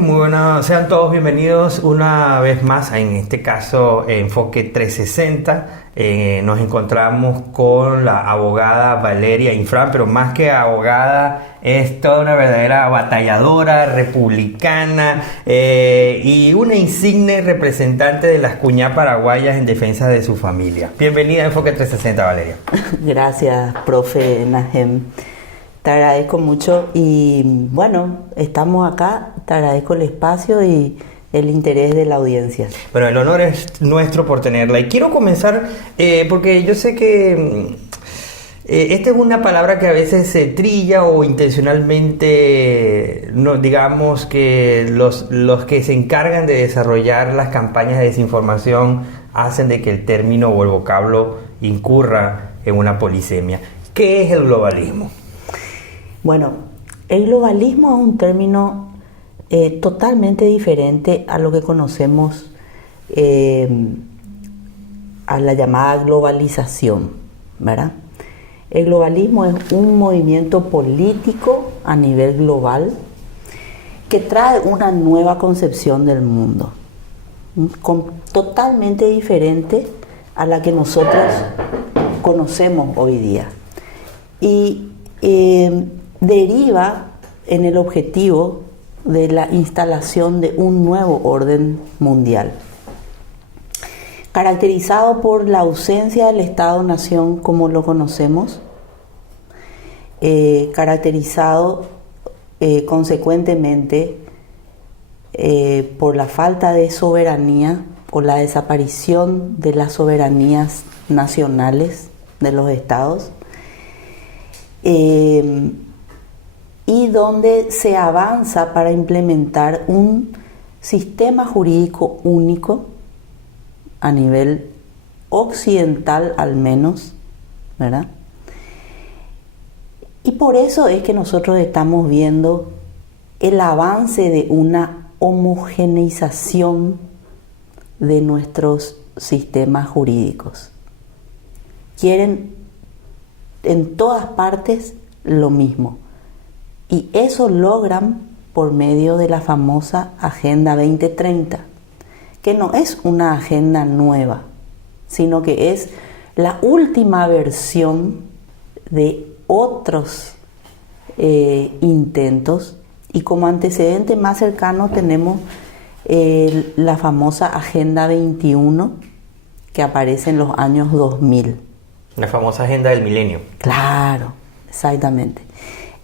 Muy buenas, sean todos bienvenidos una vez más, en este caso Enfoque 360. Nos encontramos con la abogada Valeria Infran, pero más que abogada es toda una verdadera batalladora republicana y una insigne representante de las cuñá paraguayas en defensa de su familia. Bienvenida a Enfoque 360, Valeria. Gracias, profe Najem. Te agradezco mucho y bueno, estamos acá, te agradezco el espacio y el interés de la audiencia. Bueno, el honor es nuestro por tenerla y quiero comenzar porque yo sé que esta es una palabra que a veces se trilla o intencionalmente, no, digamos que los que se encargan de desarrollar las campañas de desinformación hacen de que el término o el vocablo incurra en una polisemia. ¿Qué es el globalismo? Bueno, el globalismo es un término totalmente diferente a lo que conocemos a la llamada globalización, ¿verdad? El globalismo es un movimiento político a nivel global que trae una nueva concepción del mundo, totalmente diferente a la que nosotros conocemos hoy día. Y deriva en el objetivo de la instalación de un nuevo orden mundial, caracterizado por la ausencia del Estado-nación como lo conocemos, caracterizado consecuentemente por la falta de soberanía, por la desaparición de las soberanías nacionales de los estados, y donde se avanza para implementar un sistema jurídico único a nivel occidental al menos, ¿verdad? Y por eso es que nosotros estamos viendo el avance de una homogeneización de nuestros sistemas jurídicos. Quieren en todas partes lo mismo. Y eso logran por medio de la famosa Agenda 2030, que no es una agenda nueva, sino que es la última versión de otros intentos. Y como antecedente más cercano tenemos la famosa Agenda 21, que aparece en los años 2000. La famosa Agenda del Milenio. Claro, exactamente.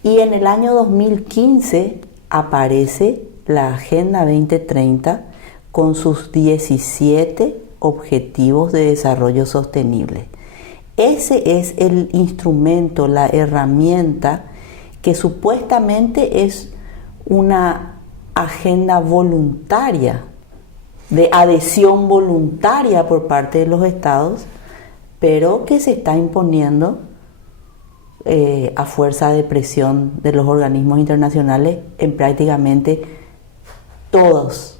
Y en el año 2015 aparece la Agenda 2030 con sus 17 Objetivos de Desarrollo Sostenible. Ese es el instrumento, la herramienta que supuestamente es una agenda voluntaria, de adhesión voluntaria por parte de los estados, pero que se está imponiendo a fuerza de presión de los organismos internacionales en prácticamente todas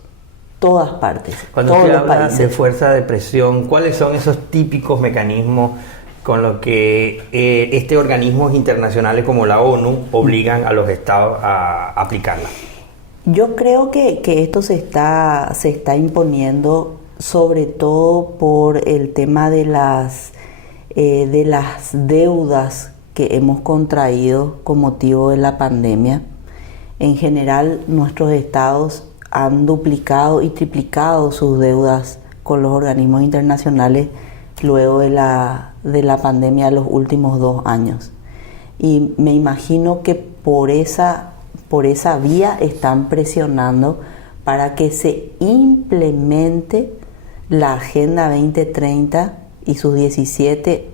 partes. Cuando usted habla de fuerza de presión, ¿cuáles son esos típicos mecanismos con los que organismos internacionales como la ONU obligan a los estados a aplicarla? Yo creo que esto se está imponiendo sobre todo por el tema de las deudas que hemos contraído con motivo de la pandemia. En general, nuestros estados han duplicado y triplicado sus deudas con los organismos internacionales luego de la pandemia de los últimos 2 años. Y me imagino que por esa vía están presionando para que se implemente la Agenda 2030 y sus 17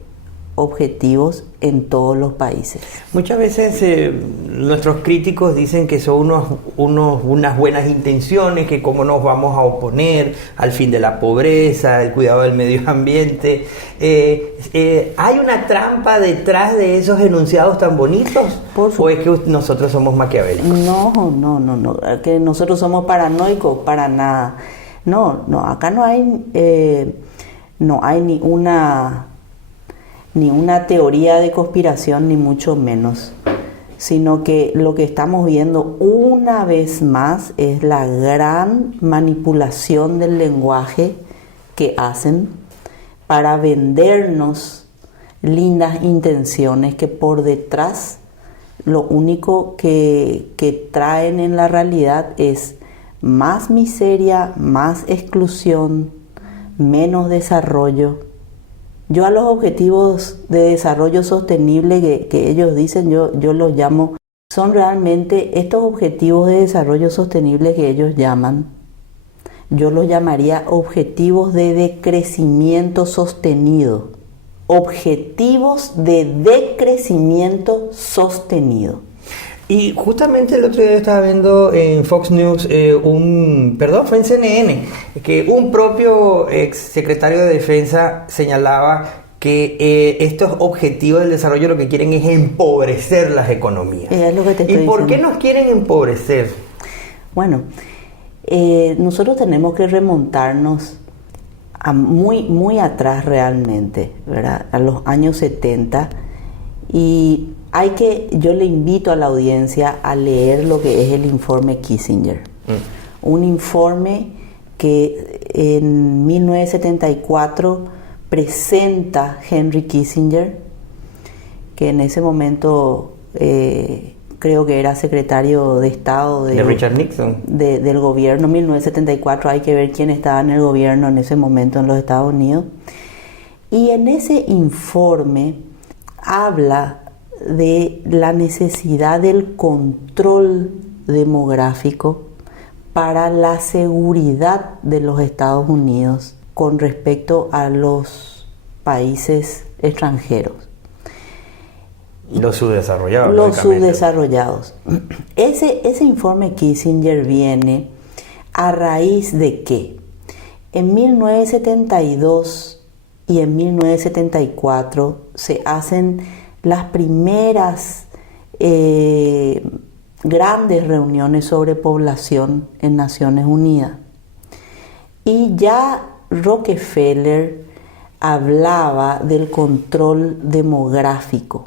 objetivos en todos los países. Muchas veces nuestros críticos dicen que son unas buenas intenciones, que cómo nos vamos a oponer al fin de la pobreza, el cuidado del medio ambiente. ¿Hay una trampa detrás de esos enunciados tan bonitos? ¿O es que nosotros somos maquiavélicos? No, que nosotros somos paranoicos, para nada. No, acá no hay ni una teoría de conspiración, ni mucho menos, sino que lo que estamos viendo una vez más es la gran manipulación del lenguaje que hacen para vendernos lindas intenciones que por detrás lo único que traen en la realidad es más miseria, más exclusión, menos desarrollo. Yo a los objetivos de desarrollo sostenible que ellos dicen, yo los llamo, son realmente estos objetivos de desarrollo sostenible que ellos llaman, yo los llamaría objetivos de decrecimiento sostenido. Objetivos de decrecimiento sostenido. Y justamente el otro día estaba viendo en Fox News, fue en CNN, que un propio ex secretario de Defensa señalaba que estos objetivos del desarrollo lo que quieren es empobrecer las economías. Es lo que te estoy ¿Y por qué diciendo. nos quieren empobrecer? Bueno, nosotros tenemos que remontarnos a muy atrás realmente, ¿verdad? A los años 70, y yo le invito a la audiencia a leer lo que es el informe Kissinger. Un informe que en 1974 presenta Henry Kissinger, que en ese momento creo que era secretario de Estado de Richard Nixon. Del gobierno, 1974, hay que ver quién estaba en el gobierno en ese momento en los Estados Unidos. Y en ese informe habla de la necesidad del control demográfico para la seguridad de los Estados Unidos con respecto a los países extranjeros. Los subdesarrollados. Los subdesarrollados. Ese informe Kissinger viene a raíz de que en 1972 y en 1974 se hacen las primeras grandes reuniones sobre población en Naciones Unidas. Y ya Rockefeller hablaba del control demográfico.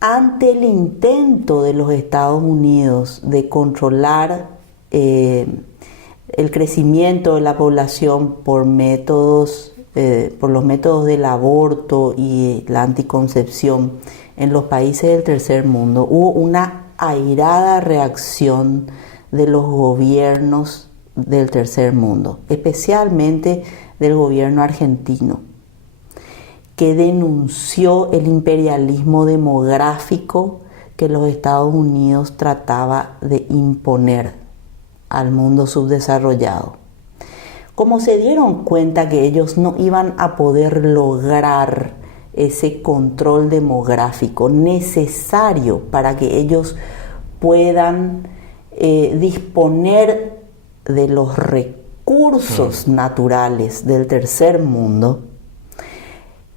Ante el intento de los Estados Unidos de controlar el crecimiento de la población por los métodos del aborto y la anticoncepción en los países del tercer mundo, hubo una airada reacción de los gobiernos del tercer mundo, especialmente del gobierno argentino, que denunció el imperialismo demográfico que los Estados Unidos trataba de imponer al mundo subdesarrollado. Como se dieron cuenta que ellos no iban a poder lograr ese control demográfico necesario para que ellos puedan disponer de los recursos naturales del tercer mundo,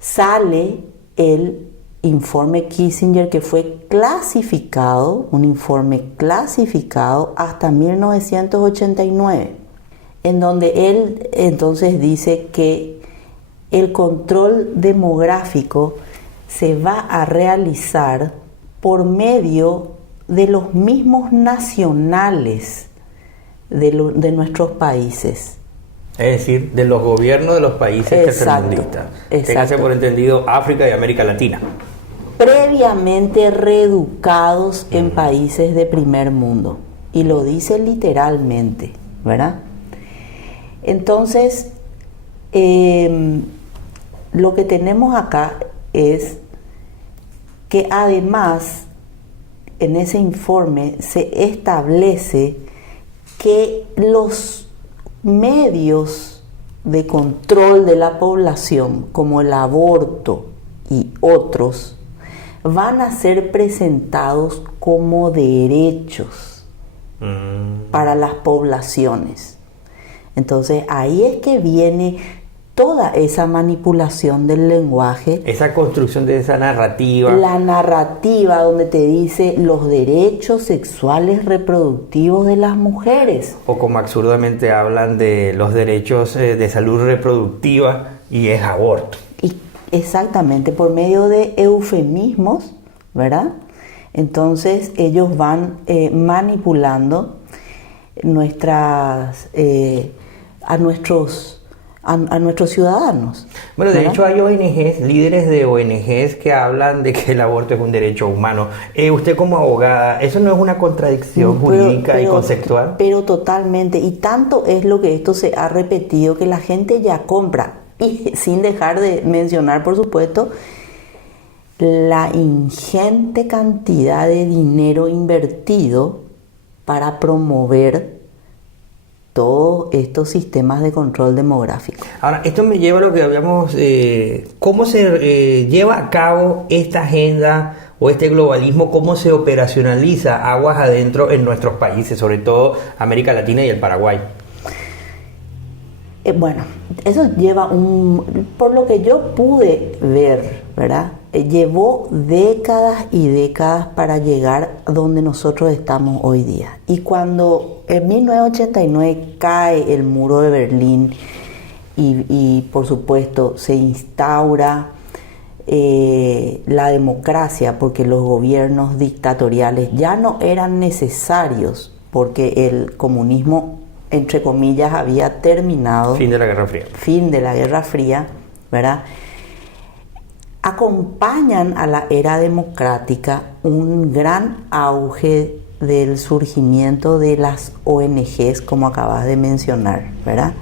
sale el informe Kissinger, que fue clasificado, un informe clasificado hasta 1989, en donde él entonces dice que el control demográfico se va a realizar por medio de los mismos nacionales de nuestros países. Es decir, de los gobiernos de los países tercermundistas. Téngase por entendido África y América Latina. Previamente reeducados en países de primer mundo. Y lo dice literalmente, ¿verdad? Entonces, lo que tenemos acá es que además en ese informe se establece que los medios de control de la población, como el aborto y otros, van a ser presentados como derechos para las poblaciones. Entonces ahí es que viene toda esa manipulación del lenguaje. Esa construcción de esa narrativa. La narrativa donde te dice los derechos sexuales reproductivos de las mujeres. O como absurdamente hablan de los derechos de salud reproductiva y es aborto. Y exactamente, por medio de eufemismos, ¿verdad? Entonces ellos van manipulando a nuestros ciudadanos. Bueno, de ¿verdad? hecho hay ONGs, líderes de ONGs que hablan de que el aborto es un derecho humano. Usted como abogada, ¿eso no es una contradicción jurídica y conceptual? Pero totalmente, y tanto es lo que esto se ha repetido que la gente ya compra, y sin dejar de mencionar, por supuesto, la ingente cantidad de dinero invertido para promover todos estos sistemas de control demográfico. Ahora, esto me lleva a lo que habíamos... ¿cómo se lleva a cabo esta agenda o este globalismo? ¿Cómo se operacionaliza aguas adentro en nuestros países, sobre todo América Latina y el Paraguay? Bueno, eso lleva por lo que yo pude ver, ¿verdad? Llevó décadas y décadas para llegar donde nosotros estamos hoy día. Y cuando en 1989 cae el muro de Berlín y por supuesto se instaura la democracia, porque los gobiernos dictatoriales ya no eran necesarios, porque el comunismo, entre comillas, había terminado. Fin de la Guerra Fría. Fin de la Guerra Fría, ¿verdad? Acompañan a la era democrática un gran auge del surgimiento de las ONGs, como acabas de mencionar, ¿verdad?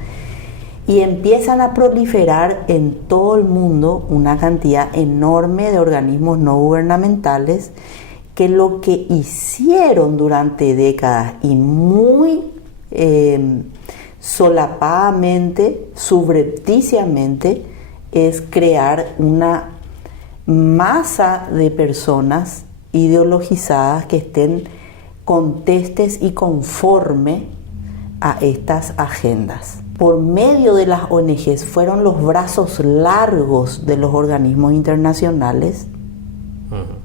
Y empiezan a proliferar en todo el mundo una cantidad enorme de organismos no gubernamentales que lo que hicieron durante décadas y muy solapadamente, subrepticiamente, es crear una masa de personas ideologizadas que estén contestes y conforme a estas agendas. Por medio de las ONGs fueron los brazos largos de los organismos internacionales.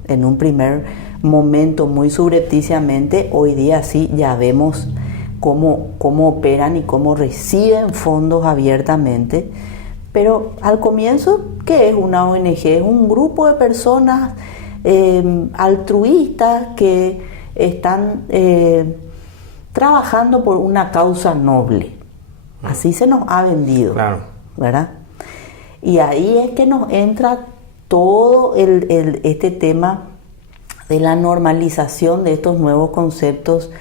En un primer momento muy subrepticiamente, hoy día sí ya vemos cómo operan y cómo reciben fondos abiertamente. Pero al comienzo, ¿qué es una ONG? Es un grupo de personas altruistas que están trabajando por una causa noble. Así se nos ha vendido, claro, ¿verdad? Y ahí es que nos entra todo este tema de la normalización de estos nuevos conceptos,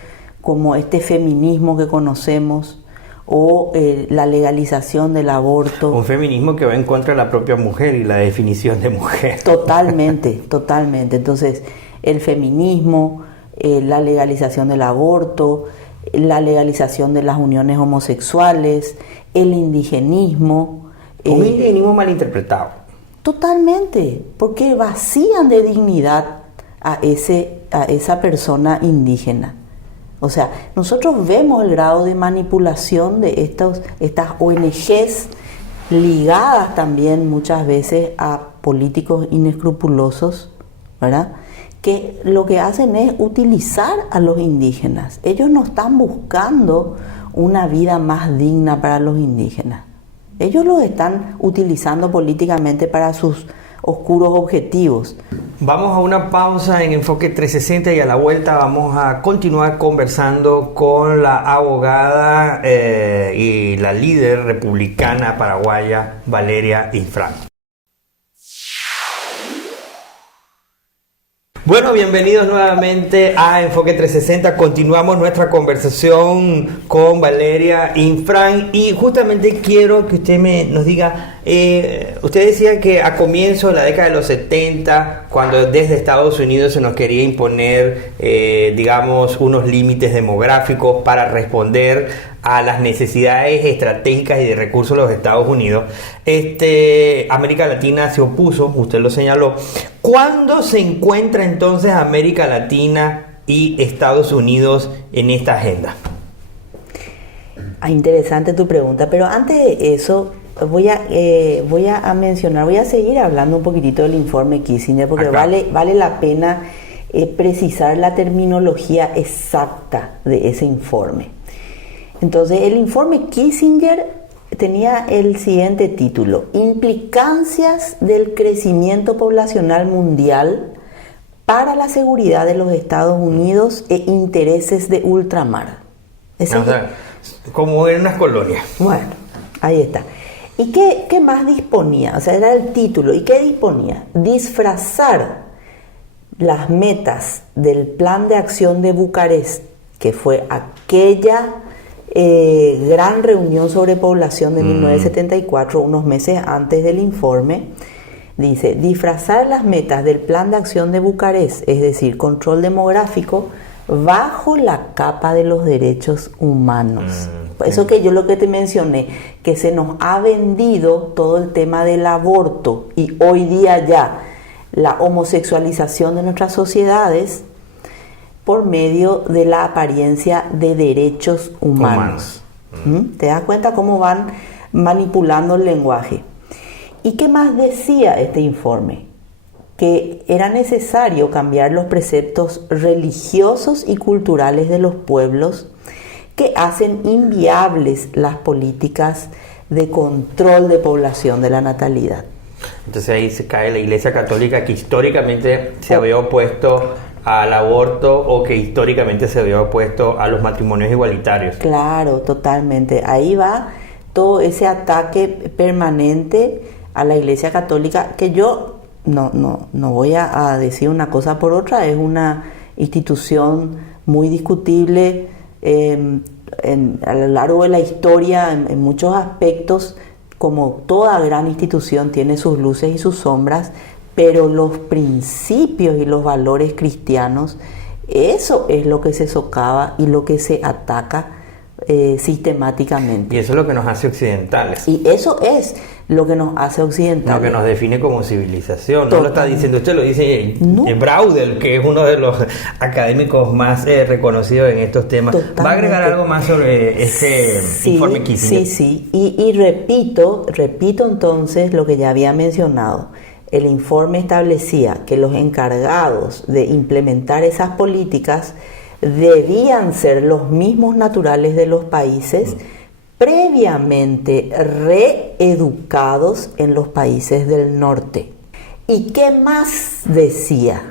como este feminismo que conocemos, o la legalización del aborto. Un feminismo que va en contra de la propia mujer y la definición de mujer. Totalmente, totalmente. Entonces, el feminismo, la legalización del aborto, la legalización de las uniones homosexuales, el indigenismo. Un indigenismo malinterpretado. Totalmente, porque vacían de dignidad a esa persona indígena. O sea, nosotros vemos el grado de manipulación de estas ONGs ligadas también muchas veces a políticos inescrupulosos, ¿verdad? Que lo que hacen es utilizar a los indígenas. Ellos no están buscando una vida más digna para los indígenas. Ellos los están utilizando políticamente para sus oscuros objetivos. Vamos a una pausa en Enfoque 360 y a la vuelta vamos a continuar conversando con la abogada y la líder republicana paraguaya Valeria Infran. Bueno, bienvenidos nuevamente a Enfoque 360. Continuamos nuestra conversación con Valeria Infran y justamente quiero que usted nos diga, usted decía que a comienzos de la década de los 70, cuando desde Estados Unidos se nos quería imponer, digamos, unos límites demográficos para responder a las necesidades estratégicas y de recursos de los Estados Unidos, América Latina se opuso, usted lo señaló. ¿Cuándo se encuentra entonces América Latina y Estados Unidos en esta agenda? Interesante tu pregunta, pero antes de eso voy a seguir hablando un poquitito del informe Kissinger, porque vale la pena precisar la terminología exacta de ese informe. Entonces, el informe Kissinger tenía el siguiente título: Implicancias del crecimiento poblacional mundial para la seguridad de los Estados Unidos e intereses de ultramar. O sea, como en unas colonias. Bueno, ahí está. ¿Y qué más disponía? O sea, era el título. ¿Y qué disponía? Disfrazar las metas del Plan de Acción de Bucarest, que fue aquella gran reunión sobre población de 1974, unos meses antes del informe. Dice, disfrazar las metas del Plan de Acción de Bucarest, es decir, control demográfico, bajo la capa de los derechos humanos. Eso que yo lo que te mencioné, que se nos ha vendido todo el tema del aborto y hoy día ya la homosexualización de nuestras sociedades por medio de la apariencia de derechos humanos. ¿Te das cuenta cómo van manipulando el lenguaje? ¿Y qué más decía este informe? Que era necesario cambiar los preceptos religiosos y culturales de los pueblos que hacen inviables las políticas de control de población de la natalidad. Entonces ahí se cae la Iglesia Católica, que históricamente se había opuesto al aborto o que históricamente se había opuesto a los matrimonios igualitarios. Claro, totalmente. Ahí va todo ese ataque permanente a la Iglesia Católica, que yo no voy a decir una cosa por otra, es una institución muy discutible a lo largo de la historia en muchos aspectos. Como toda gran institución tiene sus luces y sus sombras, pero los principios y los valores cristianos, eso es lo que se socava y lo que se ataca sistemáticamente. Y eso es lo que nos hace occidentales. Y eso es lo que nos hace occidentales. Lo que nos define como civilización. No lo está diciendo usted, lo dice Braudel, que es uno de los académicos más reconocidos en estos temas. Totalmente. ¿Va a agregar algo más sobre ese informe Kissinger? Sí. Y repito entonces lo que ya había mencionado. El informe establecía que los encargados de implementar esas políticas debían ser los mismos naturales de los países previamente reeducados en los países del norte. ¿Y qué más decía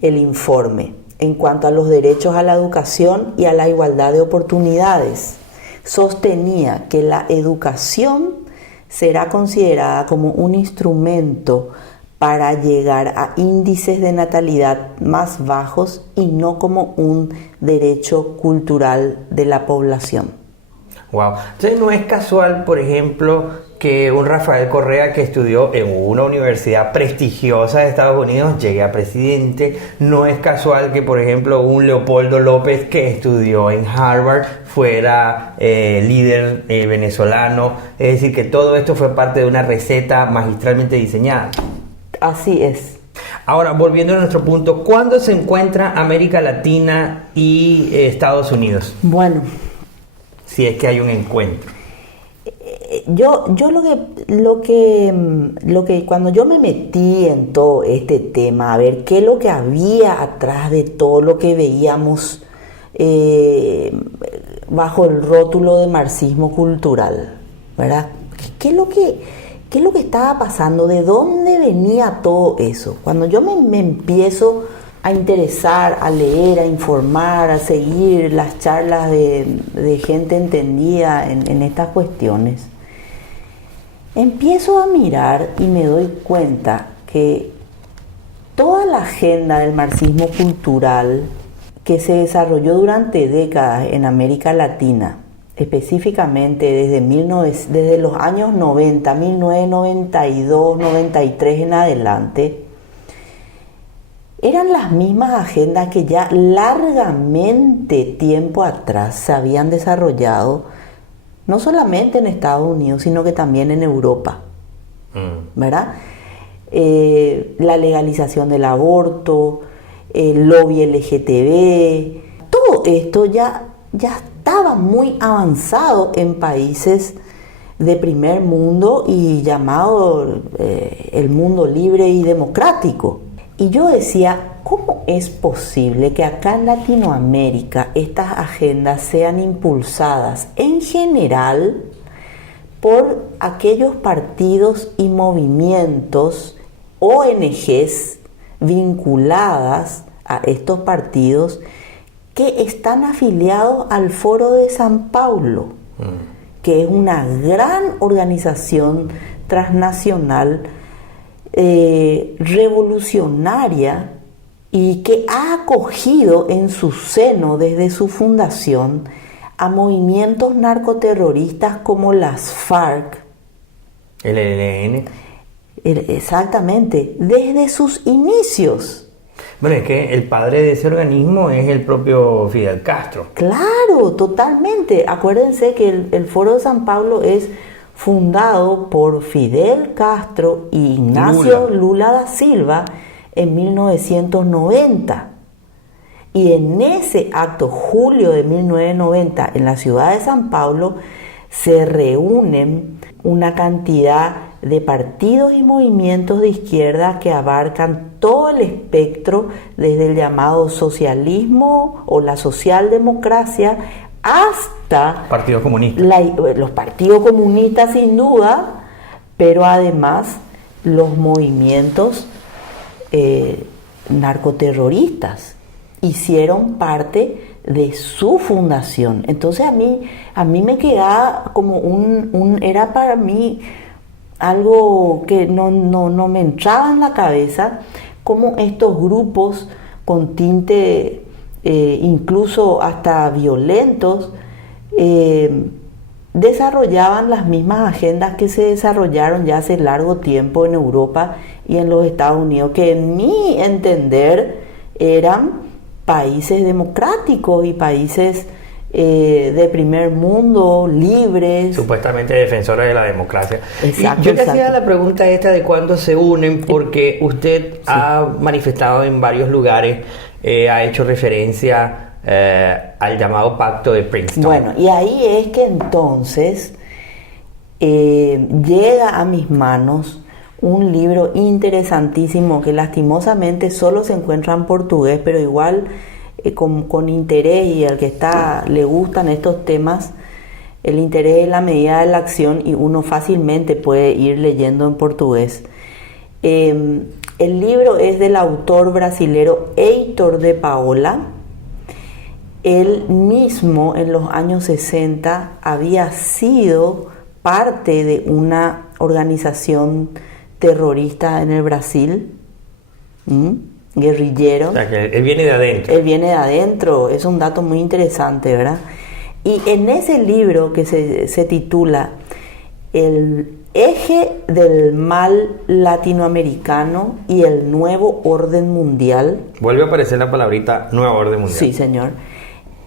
el informe en cuanto a los derechos a la educación y a la igualdad de oportunidades? Sostenía que la educación será considerada como un instrumento para llegar a índices de natalidad más bajos y no como un derecho cultural de la población. Wow. Entonces no es casual, por ejemplo, que un Rafael Correa que estudió en una universidad prestigiosa de Estados Unidos llegue a presidente. No es casual que, por ejemplo, un Leopoldo López que estudió en Harvard fuera líder venezolano. Es decir, que todo esto fue parte de una receta magistralmente diseñada. Así es. Ahora, volviendo a nuestro punto, ¿cuándo se encuentra América Latina y Estados Unidos? Bueno, si es que hay un encuentro. Yo lo que cuando yo me metí en todo este tema, a ver qué es lo que había atrás de todo lo que veíamos bajo el rótulo de marxismo cultural, ¿verdad? ¿Qué es lo que estaba pasando? ¿De dónde venía todo eso? Cuando yo me empiezo a interesar, a leer, a informar, a seguir las charlas de gente entendida en estas cuestiones, empiezo a mirar y me doy cuenta que toda la agenda del marxismo cultural que se desarrolló durante décadas en América Latina, específicamente desde los años 90, 1992, 93 en adelante, eran las mismas agendas que ya largamente tiempo atrás se habían desarrollado, no solamente en Estados Unidos, sino que también en Europa, ¿verdad? La legalización del aborto, el lobby LGTB, todo esto ya estaba muy avanzado en países de primer mundo y llamado el mundo libre y democrático. Y yo decía, ¿cómo es posible que acá en Latinoamérica estas agendas sean impulsadas en general por aquellos partidos y movimientos, ONGs vinculadas a estos partidos que están afiliados al Foro de San Paulo, que es una gran organización transnacional revolucionaria y que ha acogido en su seno desde su fundación a movimientos narcoterroristas como las FARC. El ELN. Exactamente, desde sus inicios. Bueno, es que el padre de ese organismo es el propio Fidel Castro. Claro, totalmente. Acuérdense que el Foro de San Pablo es fundado por Fidel Castro y Ignacio Lula da Silva en 1990. Y en ese acto, julio de 1990, en la ciudad de San Paulo, se reúnen una cantidad de partidos y movimientos de izquierda que abarcan todo el espectro, desde el llamado socialismo o la socialdemocracia hasta Partido Comunista. Los partidos comunistas sin duda, pero además los movimientos narcoterroristas hicieron parte de su fundación. Entonces a mí me quedaba como era para mí algo que no me entraba en la cabeza, como estos grupos con tinte incluso hasta violentos desarrollaban las mismas agendas que se desarrollaron ya hace largo tiempo en Europa y en los Estados Unidos, que en mi entender eran países democráticos y países de primer mundo, libres. Supuestamente defensores de la democracia. Exacto, y yo te hacía la pregunta esta de cuándo se unen, porque usted ha manifestado en varios lugares, ha hecho referencia al llamado Pacto de Princeton. Bueno, y ahí es que entonces llega a mis manos un libro interesantísimo que lastimosamente solo se encuentra en portugués, pero igual con interés, y al que le gustan estos temas, el interés es la medida de la acción y uno fácilmente puede ir leyendo en portugués. El libro es del autor brasilero Heitor de Paola. Él mismo en los años 60 había sido parte de una organización terrorista en el Brasil, guerrillero. O sea, que él viene de adentro. Él viene de adentro, es un dato muy interesante, ¿verdad? Y en ese libro que se titula El eje del mal latinoamericano y el nuevo orden mundial. Vuelve a aparecer la palabrita nuevo orden mundial. Sí, señor.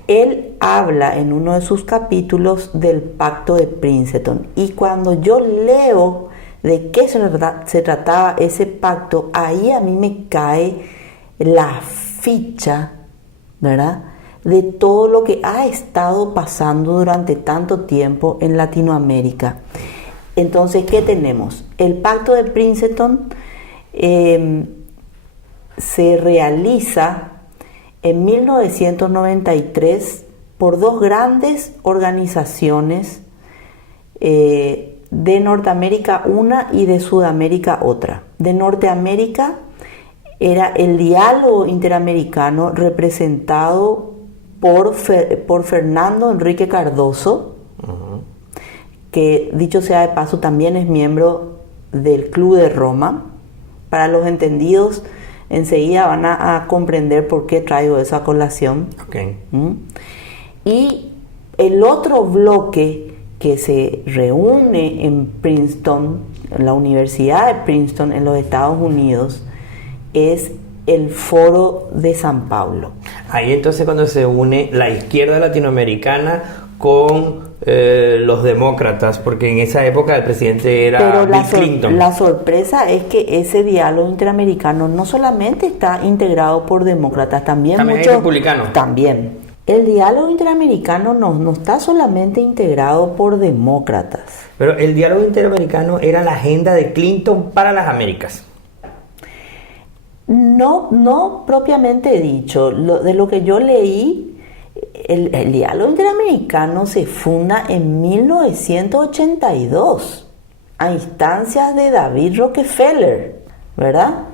Él habla en uno de sus capítulos del Pacto de Princeton. Y cuando yo leo de qué se trataba ese pacto, ahí a mí me cae la ficha, ¿verdad?, de todo lo que ha estado pasando durante tanto tiempo en Latinoamérica. Entonces, ¿qué tenemos? El Pacto de Princeton se realiza en 1993 por dos grandes organizaciones, de Norteamérica una y de Sudamérica otra. De Norteamérica era el Diálogo Interamericano, representado por Fernando Enrique Cardoso, que dicho sea de paso también es miembro del Club de Roma. Para los entendidos enseguida van a comprender por qué traigo eso a colación. Okay. Y el otro bloque que se reúne en Princeton, en la Universidad de Princeton en los Estados Unidos, es el Foro de San Paulo. Ahí entonces cuando se une la izquierda latinoamericana con los demócratas, porque en esa época el presidente era Bill Clinton. La sorpresa es que ese diálogo interamericano no solamente está integrado por demócratas, también muchos republicanos. También. El diálogo interamericano no está solamente integrado por demócratas. Pero el diálogo interamericano era la agenda de Clinton para las Américas. No propiamente dicho. De lo que yo leí, el diálogo interamericano se funda en 1982 a instancias de David Rockefeller, ¿verdad?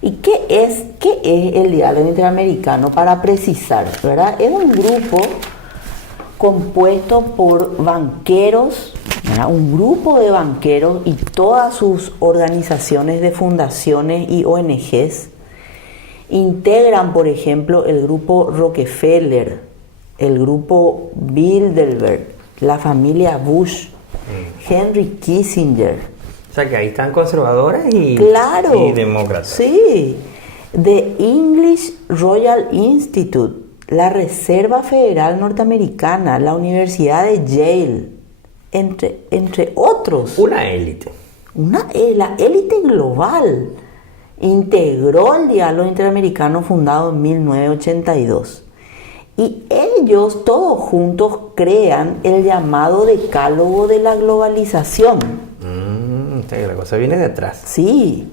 ¿Y qué es el diálogo interamericano? Para precisar, ¿verdad? Es un grupo compuesto por banqueros, ¿verdad? Un grupo de banqueros y todas sus organizaciones de fundaciones y ONGs integran, por ejemplo, el grupo Rockefeller, el grupo Bilderberg, la familia Bush, Henry Kissinger. O sea que ahí están conservadores y demócratas. Sí. The English Royal Institute, la Reserva Federal Norteamericana, la Universidad de Yale, entre otros. Una élite. La élite global integró el diálogo interamericano fundado en 1982. Y ellos todos juntos crean el llamado decálogo de la globalización. La cosa viene de atrás. Sí.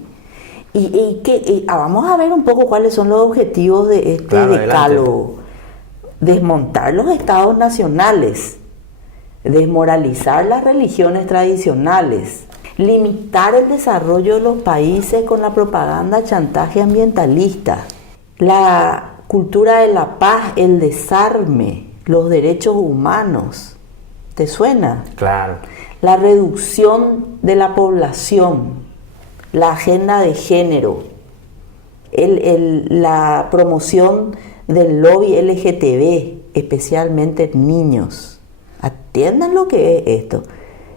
Vamos a ver un poco cuáles son los objetivos de este decálogo. Desmontar los estados nacionales, desmoralizar las religiones tradicionales, limitar el desarrollo de los países con la propaganda chantaje ambientalista, la cultura de la paz, el desarme, los derechos humanos. ¿Te suena? Claro. La reducción de la población, la agenda de género, la promoción del lobby LGTB, especialmente niños. Atiendan lo que es esto.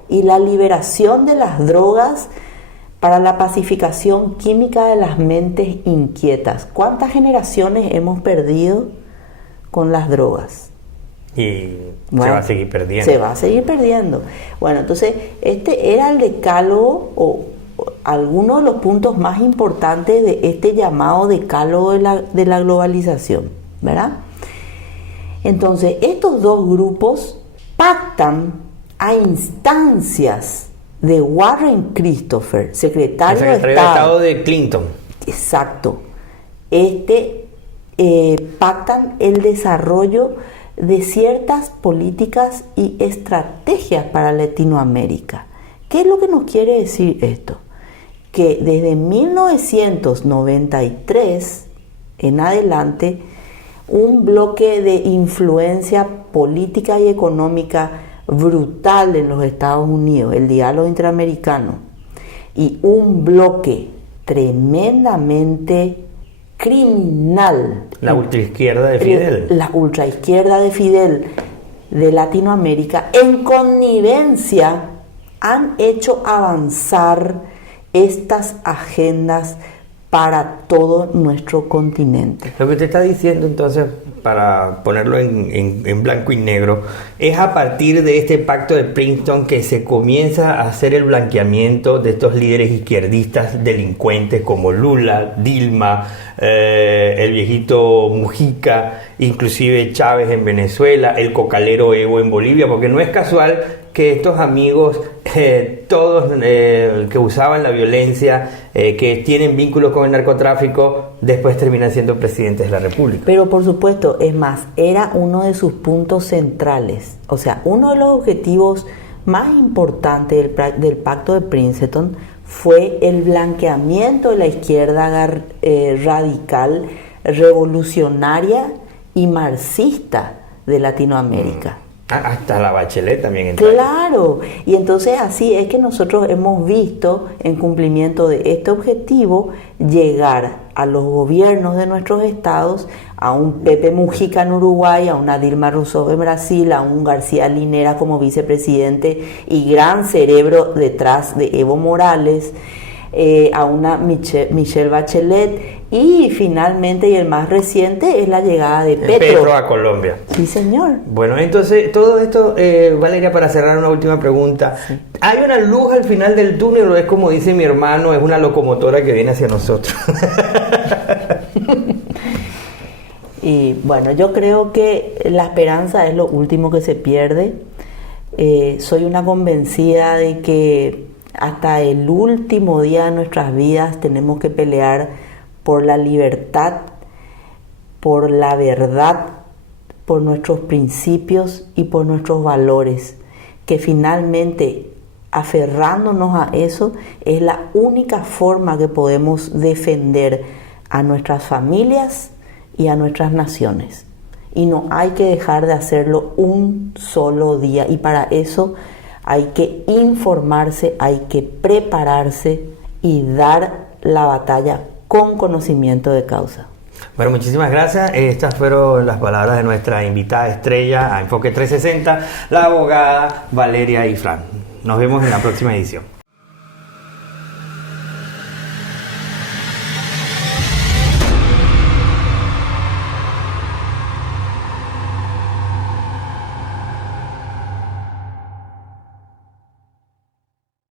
Y la liberación de las drogas para la pacificación química de las mentes inquietas. ¿Cuántas generaciones hemos perdido con las drogas? Y se va a seguir perdiendo. Se va a seguir perdiendo. Bueno, entonces, este era el decálogo o algunos de los puntos más importantes de este llamado decálogo de la globalización, ¿verdad? Entonces, estos dos grupos pactan a instancias de Warren Christopher, secretario de Estado de Clinton. Exacto. Pactan el desarrollo de ciertas políticas y estrategias para Latinoamérica. ¿Qué es lo que nos quiere decir esto? Que desde 1993 en adelante, un bloque de influencia política y económica brutal en los Estados Unidos, el diálogo interamericano, y un bloque tremendamente criminal. La ultraizquierda de Fidel. La ultraizquierda de Fidel de Latinoamérica, en connivencia, han hecho avanzar estas agendas para todo nuestro continente. Lo que usted está diciendo, entonces, para ponerlo en blanco y negro, es a partir de este pacto de Princeton que se comienza a hacer el blanqueamiento de estos líderes izquierdistas delincuentes como Lula, Dilma, el viejito Mujica, inclusive Chávez en Venezuela, el cocalero Evo en Bolivia, porque no es casual que estos amigos, todos que usaban la violencia, que tienen vínculos con el narcotráfico, después terminan siendo presidentes de la República. Pero por supuesto, es más, era uno de sus puntos centrales. O sea, uno de los objetivos más importantes del Pacto de Princeton fue el blanqueamiento de la izquierda radical, revolucionaria y marxista de Latinoamérica. Hasta la Bachelet también entra. Claro, y entonces así es que nosotros hemos visto, en cumplimiento de este objetivo, llegar a los gobiernos de nuestros estados, a un Pepe Mujica en Uruguay, a una Dilma Rousseff en Brasil, a un García Linera como vicepresidente y gran cerebro detrás de Evo Morales, a una Michelle Bachelet, y finalmente, y el más reciente, es la llegada de Petro a Colombia. Sí, señor. Bueno, entonces, todo esto, Valeria, para cerrar, una última pregunta. Sí. ¿Hay una luz al final del túnel o es como dice mi hermano, es una locomotora que viene hacia nosotros? Y bueno, yo creo que la esperanza es lo último que se pierde. Soy una convencida de que hasta el último día de nuestras vidas tenemos que pelear por la libertad, por la verdad, por nuestros principios y por nuestros valores, que finalmente aferrándonos a eso, es la única forma que podemos defender a nuestras familias y a nuestras naciones. Y no hay que dejar de hacerlo un solo día. Y para eso hay que informarse, hay que prepararse y dar la batalla con conocimiento de causa. Bueno, muchísimas gracias. Estas fueron las palabras de nuestra invitada estrella a Enfoque 360, la abogada Valeria Ifrán. Nos vemos en la próxima edición.